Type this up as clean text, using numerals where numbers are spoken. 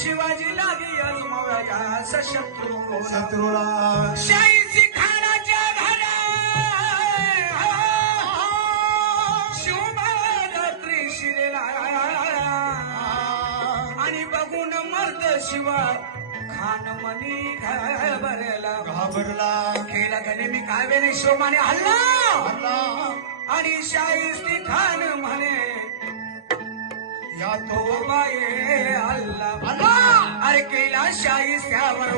शिवाजी लागी अजमाव्याचा शत्रूला शाहीची खानाच्या घरा शिवबाला शिरेला आणि बघून मर्द शिवा खान मनी घाबरला केला गणे मी काव्याने शोमाने हल्ला आणि शाहिस्ती खान म्हणे या तो बाये अल्ला अरे केला शाहिस्त्यावर